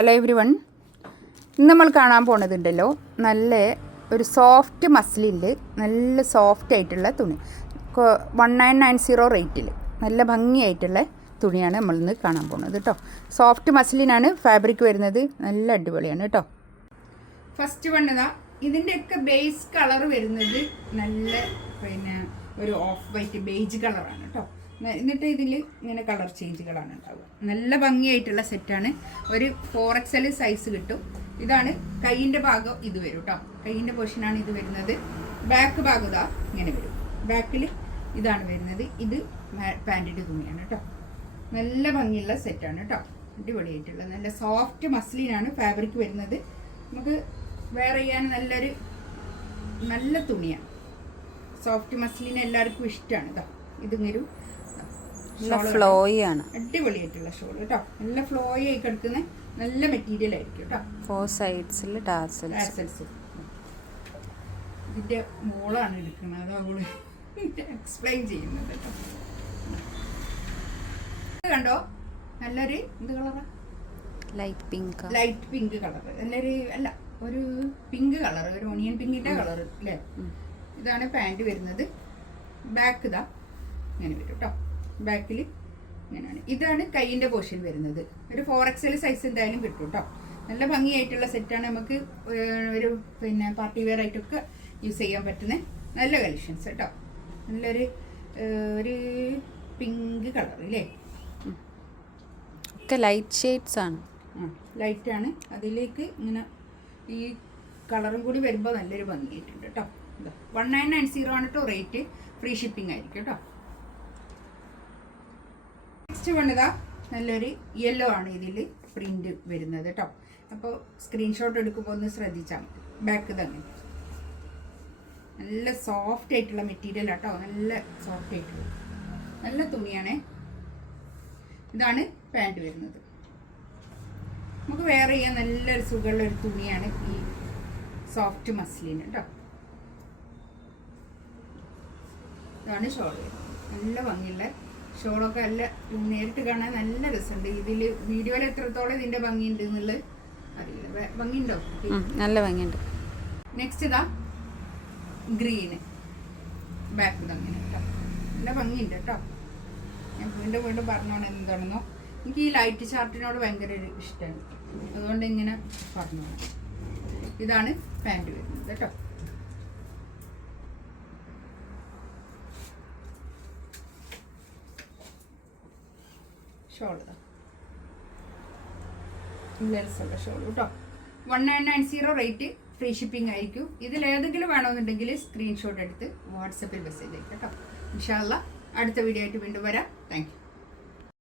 Hello every one, ഇന്ന് നമ്മൾ കാണാൻ പോണതുണ്ടല്ലോ നല്ല ഒരു സോഫ്റ്റ് മസ്ലിനിൽ നല്ല സോഫ്റ്റ് ആയിട്ടുള്ള തുണി 1990 റേറ്റിൽ നല്ല ഭംഗിയായിട്ടുള്ള തുണിയാണ് നമ്മളിന്ന് കാണാൻ പോകുന്നത് കേട്ടോ. സോഫ്റ്റ് മസ്ലിനാണ് ഫാബ്രിക് വരുന്നത്, നല്ല അടിപൊളിയാണ് കേട്ടോ. ഫസ്റ്റ് വണ്ണതാ ഇതിൻ്റെയൊക്കെ ബേസ് കളർ വരുന്നത് നല്ല ഒരു ഓഫ് വൈറ്റ് ബേജ് കളറാണ് കേട്ടോ. എന്നിട്ട് ഇതിൽ ഇങ്ങനെ കളർ ചേഞ്ചുകളാണ് ഉണ്ടാവുക. നല്ല ഭംഗിയായിട്ടുള്ള സെറ്റാണ്. ഒരു 4XL സൈസ് കിട്ടും. ഇതാണ് കൈയിൻ്റെ ഭാഗം, ഇത് വരും കേട്ടോ. കൈയിൻ്റെ പോർഷനാണ് ഇത് വരുന്നത്. ബാക്ക് ഭാഗം ഇതാ ഇങ്ങനെ വരും. ബാക്കിൽ ഇതാണ് വരുന്നത്. ഇത് പാൻറ്റിൻ്റെ തുണിയാണ് കേട്ടോ. നല്ല ഭംഗിയുള്ള സെറ്റാണ് കേട്ടോ. അടിപൊളിയായിട്ടുള്ള നല്ല സോഫ്റ്റ് മസ്ലിനാണ് ഫാബ്രിക് വരുന്നത്. നമുക്ക് വെയർ ചെയ്യാൻ നല്ല തുണിയാണ്. സോഫ്റ്റ് മസ്ലിൻ എല്ലാവർക്കും ഇഷ്ടമാണ് കേട്ടോ. ഇതിങ്ങൊരു ഫ്ലോയാണ്, അടിപൊളിയായിട്ടുള്ള ഷോൾ കേട്ടോ. നല്ല ഫ്ലോയി ആയി കിടക്കുന്ന നല്ല മെറ്റീരിയൽ ആയിരിക്കും കേട്ടോ. 4 സൈഡ്സിൽ ടാസൽസ്. ഇതിന്റെ മോളാണ് എടുക്കുന്നത്, അത് അവള് എക്സ്പ്ലെയിൻ ചെയ്യുന്നത് കേട്ടോ. കണ്ടോ, നല്ലൊരു എന്ത് കളറാ? Light pink colour. നല്ലൊരു ഒരു പിങ്ക് കളർ, ഒരു ഓണിയൻ പിങ്കിന്റെ കളർ അല്ലേ. ഇതാണ് പാൻറ് വരുന്നത്. ബാക്ക് ഇതാ ഇങ്ങനെ വരും കേട്ടോ. ബാക്കിൽ ഇങ്ങനെയാണ്. ഇതാണ് കൈയിൻ്റെ പോർഷൻ വരുന്നത്. ഒരു 4XL സൈസ് എന്തായാലും കിട്ടും കേട്ടോ. നല്ല ഭംഗിയായിട്ടുള്ള സെറ്റാണ്. നമുക്ക് ഒരു പാർട്ടി വെയർ ആയിട്ടൊക്കെ യൂസ് ചെയ്യാൻ പറ്റുന്ന നല്ല കളക്ഷൻസ് കേട്ടോ. നല്ലൊരു ഒരു പിങ്ക് കളർ അല്ലേ. ഒക്കെ ലൈറ്റ് ഷെയ്ഡ്സ് ആണ്. ലൈറ്റാണ്. അതിലേക്ക് ഇങ്ങനെ ഈ കളറും കൂടി വരുമ്പോൾ നല്ലൊരു ഭംഗിയായിട്ടുണ്ട് കേട്ടോ. 1990 ആണ് കേട്ടോ റേറ്റ്. ഫ്രീ ഷിപ്പിംഗ് ആയിരിക്കും കേട്ടോ. നെക്സ്റ്റ് വണ്ണതാ നല്ലൊരു യെല്ലോ ആണ് ഇതിൽ പ്രിന്റ് വരുന്നത് കേട്ടോ. അപ്പോൾ സ്ക്രീൻഷോട്ട് എടുക്കുമ്പോൾ ഒന്ന് ശ്രദ്ധിച്ചാൽ മതി. ബാക്ക് തന്നെ നല്ല സോഫ്റ്റ് ആയിട്ടുള്ള മെറ്റീരിയൽ കേട്ടോ. നല്ല സോഫ്റ്റ് ആയിട്ടുള്ള നല്ല തുണിയാണേ. ഇതാണ് പാൻറ് വരുന്നത്. നമുക്ക് വെയർ ചെയ്യാൻ നല്ലൊരു സുഖമുള്ള ഒരു തുണിയാണ് ഈ സോഫ്റ്റ് മസ്ലിൻ കേട്ടോ. ഇതാണ് ഷോൾ. നല്ല ഭംഗിയുള്ള ഷോളൊക്കെ നല്ല നേരിട്ട് കാണാൻ നല്ല രസമുണ്ട്. ഇതിൽ വീഡിയോയിൽ എത്രത്തോളം ഇതിന്റെ ഭംഗിയുണ്ട് എന്നുള്ളത് അറിയില്ല. ഭംഗിയുണ്ടോ? നല്ല ഭംഗിയുണ്ട്. നെക്സ്റ്റ് ഇതാ ഗ്രീന്. ബാക്ക് അങ്ങനെ കേട്ടോ. നല്ല ഭംഗിയുണ്ട് കേട്ടോ. ഞാൻ വീണ്ടും പറഞ്ഞോണം എന്താണെന്നോ. എനിക്ക് ഈ ലൈറ്റ് ചാർട്ടിനോട് ഭയങ്കര ഒരു ഇഷ്ടമാണ്, അതുകൊണ്ട് ഇങ്ങനെ പറഞ്ഞു. ഇതാണ് പാൻറ് വരുന്നത് കേട്ടോ. ഷോൾ രസമുള്ള ഷോൾ കേട്ടോ. 1990 റേറ്റ്. ഫ്രീ ഷിപ്പിംഗ് ആയിരിക്കും. ഇതിൽ ഏതെങ്കിലും വേണമെന്നുണ്ടെങ്കിൽ സ്ക്രീൻഷോട്ട് എടുത്ത് വാട്സപ്പിൽ മെസ്സേജ് അയക്കാം കേട്ടോ. ഇൻഷാ അല്ലാഹ് അടുത്ത വീഡിയോ ആയിട്ട് വീണ്ടും വരാം. Thank you.